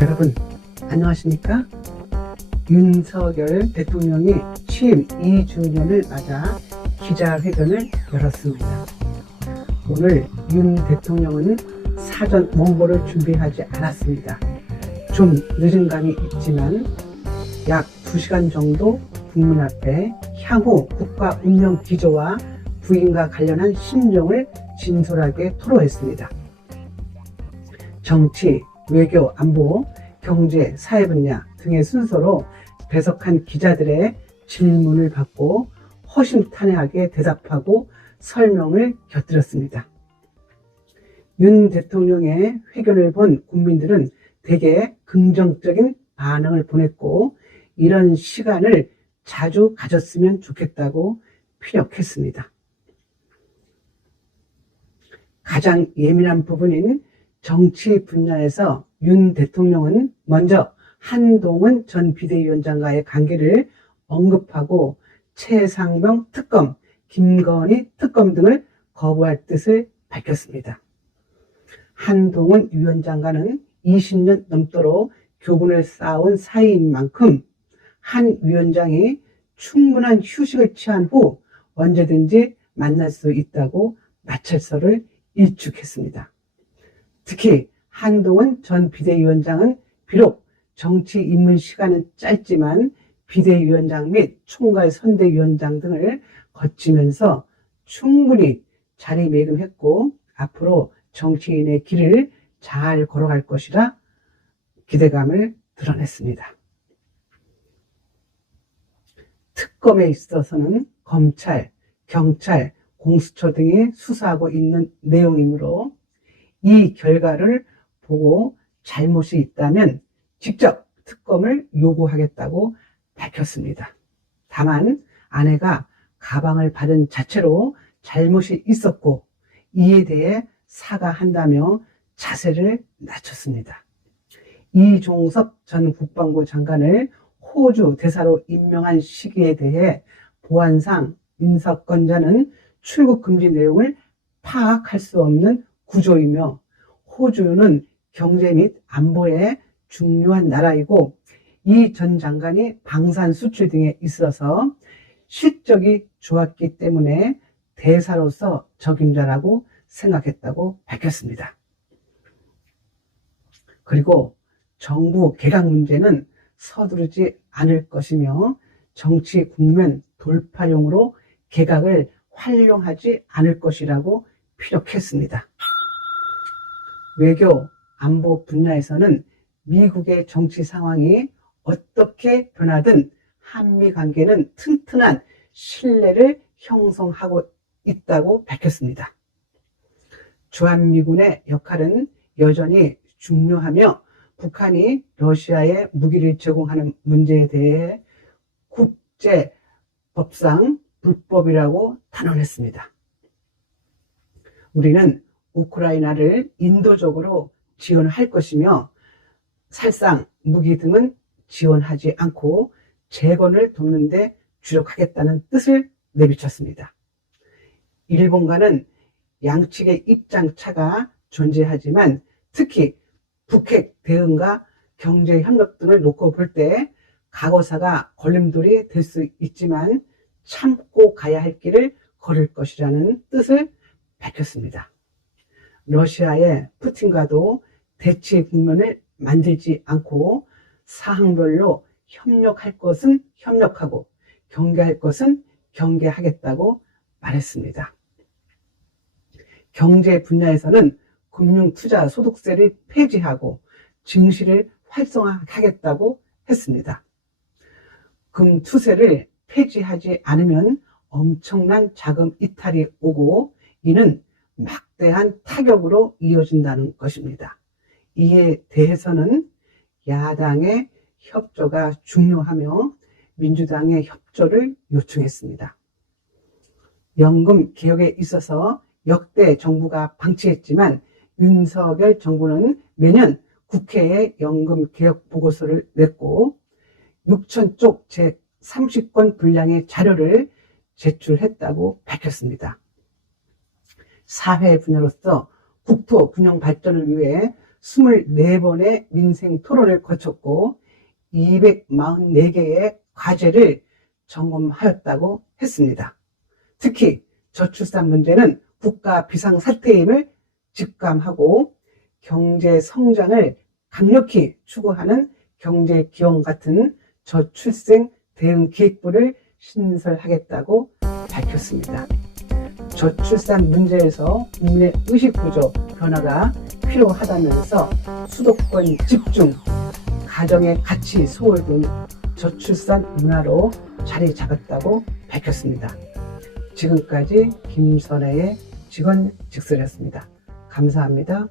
여러분 안녕하십니까? 윤석열 대통령이 취임 2주년을 맞아 기자회견을 열었습니다. 오늘 윤 대통령은 사전 원고를 준비하지 않았습니다. 좀 늦은 감이 있지만 약 2시간 정도 국민 앞에 향후 국가 운영 기조와 부임과 관련한 심정을 진솔하게 토로했습니다. 정치, 외교, 안보, 경제, 사회 분야 등의 순서로 배석한 기자들의 질문을 받고 허심탄회하게 대답하고 설명을 곁들였습니다. 윤 대통령의 회견을 본 국민들은 대개 긍정적인 반응을 보냈고 이런 시간을 자주 가졌으면 좋겠다고 피력했습니다. 가장 예민한 부분인 정치 분야에서 윤 대통령은 먼저 한동훈 전 비대위원장과의 관계를 언급하고 최상병 특검, 김건희 특검 등을 거부할 뜻을 밝혔습니다. 한동훈 위원장과는 20년 넘도록 교분을 쌓아온 사이인 만큼 한 위원장이 충분한 휴식을 취한 후 언제든지 만날 수 있다고 마찰서를 일축했습니다. 특히 한동훈 전 비대위원장은 비록 정치 입문 시간은 짧지만 비대위원장 및 총괄 선대위원장 등을 거치면서 충분히 자리매김했고 앞으로 정치인의 길을 잘 걸어갈 것이라 기대감을 드러냈습니다. 특검에 있어서는 검찰, 경찰, 공수처 등이 수사하고 있는 내용이므로 이 결과를 보고 잘못이 있다면 직접 특검을 요구하겠다고 밝혔습니다. 다만 아내가 가방을 받은 자체로 잘못이 있었고 이에 대해 사과한다며 자세를 낮췄습니다. 이종섭 전 국방부 장관을 호주 대사로 임명한 시기에 대해 보안상 인사권자는 출국 금지 내용을 파악할 수 없는 구조이며 호주는 경제 및 안보에 중요한 나라이고 이 전 장관이 방산 수출 등에 있어서 실적이 좋았기 때문에 대사로서 적임자라고 생각했다고 밝혔습니다. 그리고 정부 개각 문제는 서두르지 않을 것이며 정치 국면 돌파용으로 개각을 활용하지 않을 것이라고 피력했습니다. 외교, 안보 분야에서는 미국의 정치 상황이 어떻게 변하든 한미 관계는 튼튼한 신뢰를 형성하고 있다고 밝혔습니다. 주한미군의 역할은 여전히 중요하며 북한이 러시아에 무기를 제공하는 문제에 대해 국제법상 불법이라고 단언했습니다. 우리는 우크라이나를 인도적으로 지원할 것이며 살상 무기 등은 지원하지 않고 재건을 돕는 데 주력하겠다는 뜻을 내비쳤습니다. 일본과는 양측의 입장차가 존재하지만 특히 북핵 대응과 경제협력 등을 놓고 볼 때 각오사가 걸림돌이 될 수 있지만 참고 가야 할 길을 걸을 것이라는 뜻을 밝혔습니다. 러시아의 푸틴과도 대치 국면을 만들지 않고 사항별로 협력할 것은 협력하고 경계할 것은 경계하겠다고 말했습니다. 경제 분야에서는 금융투자소득세를 폐지하고 증시를 활성화하겠다고 했습니다. 금투세를 폐지하지 않으면 엄청난 자금 이탈이 오고 이는 막대한 타격으로 이어진다는 것입니다. 이에 대해서는 야당의 협조가 중요하며 민주당의 협조를 요청했습니다. 연금 개혁에 있어서 역대 정부가 방치했지만 윤석열 정부는 매년 국회에 연금 개혁 보고서를 냈고 6,000쪽 제30권 분량의 자료를 제출했다고 밝혔습니다. 사회 분야로서 국토 균형 발전을 위해 24번의 민생 토론을 거쳤고 244개의 과제를 점검하였다고 했습니다. 특히 저출산 문제는 국가 비상사태임을 직감하고 경제 성장을 강력히 추구하는 경제기원 같은 저출생 대응 계획부를 신설하겠다고 밝혔습니다. 저출산 문제에서 국민의 의식구조 변화가 필요하다면서 수도권 집중, 가정의 가치 소홀 등 저출산 문화로 자리 잡았다고 밝혔습니다. 지금까지 김선혜의 직원직설이었습니다. 감사합니다.